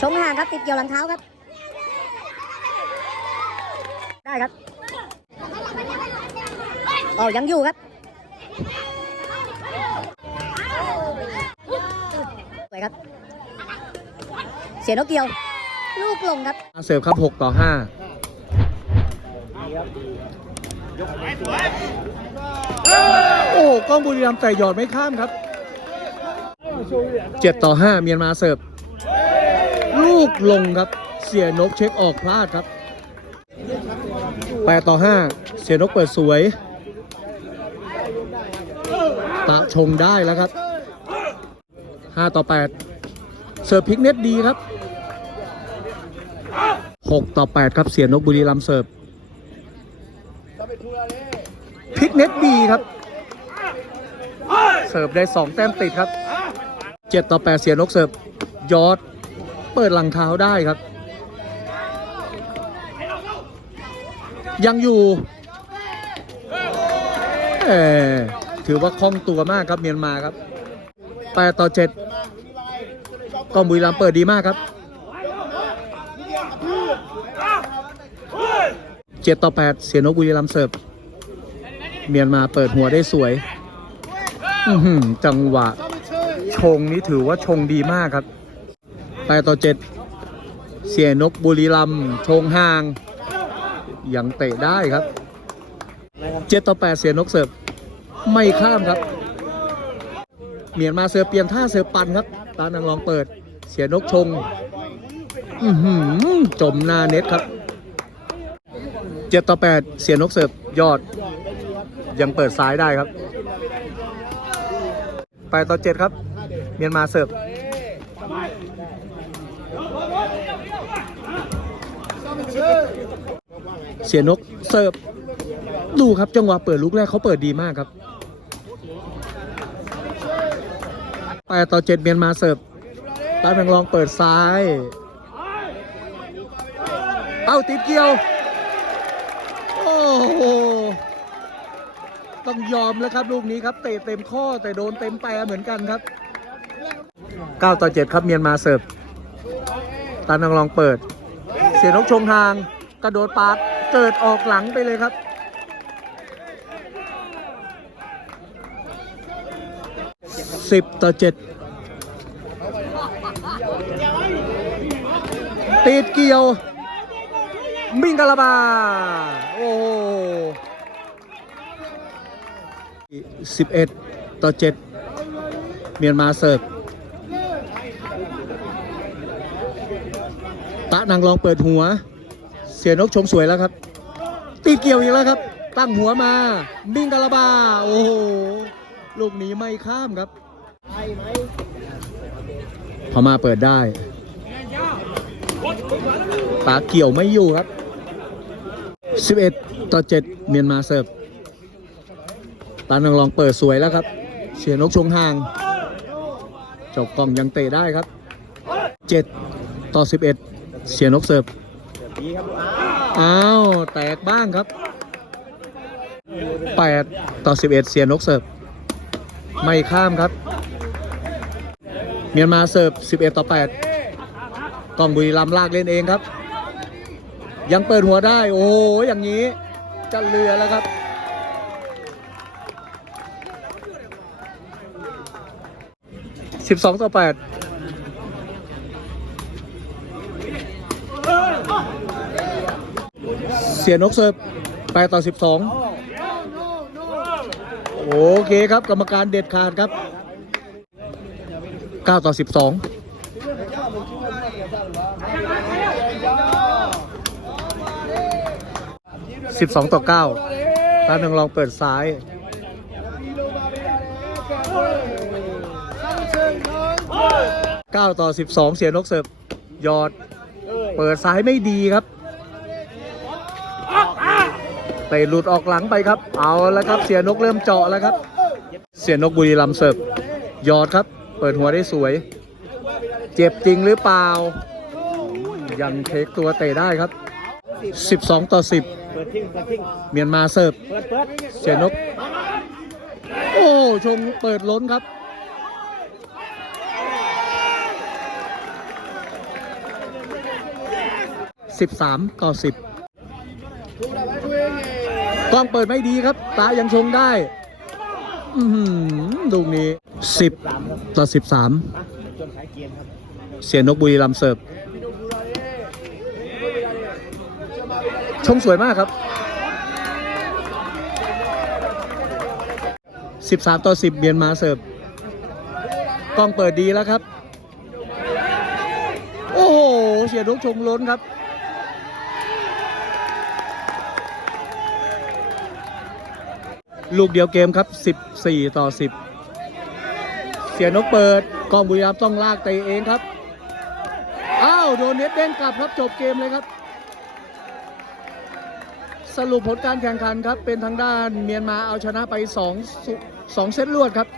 ชงห่างครับติดเกี่ยวหลังเท้าครับ ได้ครับอ๋อยังอยู่ครับสวยครับ เสียนกเกี่ยว ลูกลงครับเสิร์ฟครับ 6 ต่อ 5 โอ้กล้องบุรีรัมย์แต่หยอดไม่ข้ามครับ 7 ต่อ 5 เมียนมาเสิร์ฟ ลูกลงครับ เสียนกเช็คออกพลาดครับ8ต่อ 5 เสียนกเปิดสวย ตะชงได้แล้วครับ 5 ต่อ 8 เสิร์ฟพลิกเน็ตดีครับ 6 ต่อ 8 ครับ เสียนกบุรีรัมเสิร์ฟพลิกเน็ตดีครับ เสิร์ฟได้ 2 แต้มติดครับ 7 ต่อ 8 เสียนกเสิร์ฟยอด เปิดหลังเท้าได้ครับ ยังอยู่เออถือว่าคล่องตัวมากครับเมียนมาครับ8ต่อ7กองบุรีรัมย์เปิดดีมากครับเจ็ดต่อแปดเสียนกบุรีรัมย์เสิร์ฟเมียนมาเปิดหัวได้สวยจังหวะชงนี้ถือว่าชงดีมากครับ แปดต่อเจ็ดเสียนกบุรีรัมชงห่าง ยังเตะได้ครับเจ็ดต่อแปดเสียนกเสิร์ฟไม่ข้ามครับ เมียนมาเสิร์ฟเปลี่ยนท่าเสิร์ฟปันครับ ตานังลองเปิด เสียนกชงจมหน้าเน็ตครับเจ็ดต่อแปดเสียนกเสิร์ฟยอด ยังเปิดซ้ายได้ครับแปดต่อเจ็ดครับ เมียนมาเสิร์ฟ เสียนกเสิร์ฟดูครับจังหวะเปิดลูกแรกเขาเปิดดีมากครับแปดต่อเจ็ดเมียนมาเสิร์ฟตาแมงลองเปิดซ้าย เอ้าติดเกี่ยว โอ้โห ต้องยอมแล้วครับลูกนี้ครับ เตะเต็มข้อแต่โดนเต็มแปรเหมือนกันครับ9ต่อ7ครับเมียนมาเสิร์ฟตานังลองเปิด เสียนกชงทาง กระโดดปาด เกิดออกหลังไปเลยครับ10ต่อ7ติดเกี่ยว มิงกาลาบา โอ้สิบเอ็ดต่อเจ็ดเมียนมาเสิร์ฟตะนางรองเปิดหัว สียนกชงสวยแล้วครับ ตีเกี่ยวอีกแล้วครับ ตั้งหัวมามิงกาลาบา โอ้โหลูกนี้ไม่ข้ามครับพม่าเปิดได้ตาเกี่ยวไม่อยู่ครับ 11 ต่อ 7 เมียนมาเสิร์ฟตานังลองเปิดสวยแล้วครับ เสียนกชงห่างจบกล่องยังเตะได้ครับ 7 ต่อ 11 เสียนกเสิร์ฟ อ้าว แตกบ้างครับ 8 ต่อ 11 เสียนกเสิร์ฟไม่ข้ามครับ เมียนมาเสิร์ฟ 11 ต่อ 8กล้องบุรีรัมลากเล่นเองครับ ยังเปิดหัวได้ โอ้โห อย่างนี้ จะเรือแล้วครับสิบสองต่อแปด เสียนกเสิร์ฟแปดต่อสิบสองโอเคครับ กรรมการเด็ดขาดครับเก้าต่อสิบสอง12ต่อ9ตาหนึ่งลองเปิดซ้าย9ต่อ12เสียนกเสิร์ฟยอด เปิดซ้ายไม่ดีครับ เตะหลุดออกหลังไปครับ เอาแล้วครับเสียนกเริ่มเจาะแล้วครับ เสียนกบุรีรัมย์เสิร์ฟยอดครับ เปิดหัวได้สวย เจ็บจริงหรือเปล่า ยังเทคตัวเตะได้ครับ 12 ต่อ 10เปิดทิ้งเปิดทิ้งเมียนมาเสิร์ฟเสียนก โอ้ชงเปิดล้นครับ13ต่อ10 กล้องเปิดไม่ดีครับ ตายังชงได้อลูกนี้10ต่อ13เสียนกบุรีรัมย์เสิร์ฟชงสวยมากครับ 13 ต่อ 10 เมียนมาเสิร์ฟกล้องเปิดดีแล้วครับ โอ้โห เสียนกชงล้นครับ ลูกเดียวเกมครับ 14 ต่อ 10 เสียนกเปิดกองบุรีรัมย์ต้องลากเตะเองครับ อ้าวโดนเน็ตเด้งกลับครับจบเกมเลยครับ สรุปผลการแข่งขันครับ เป็นทางด้านเมียนมาเอาชนะไป2 2เซตรวดครับ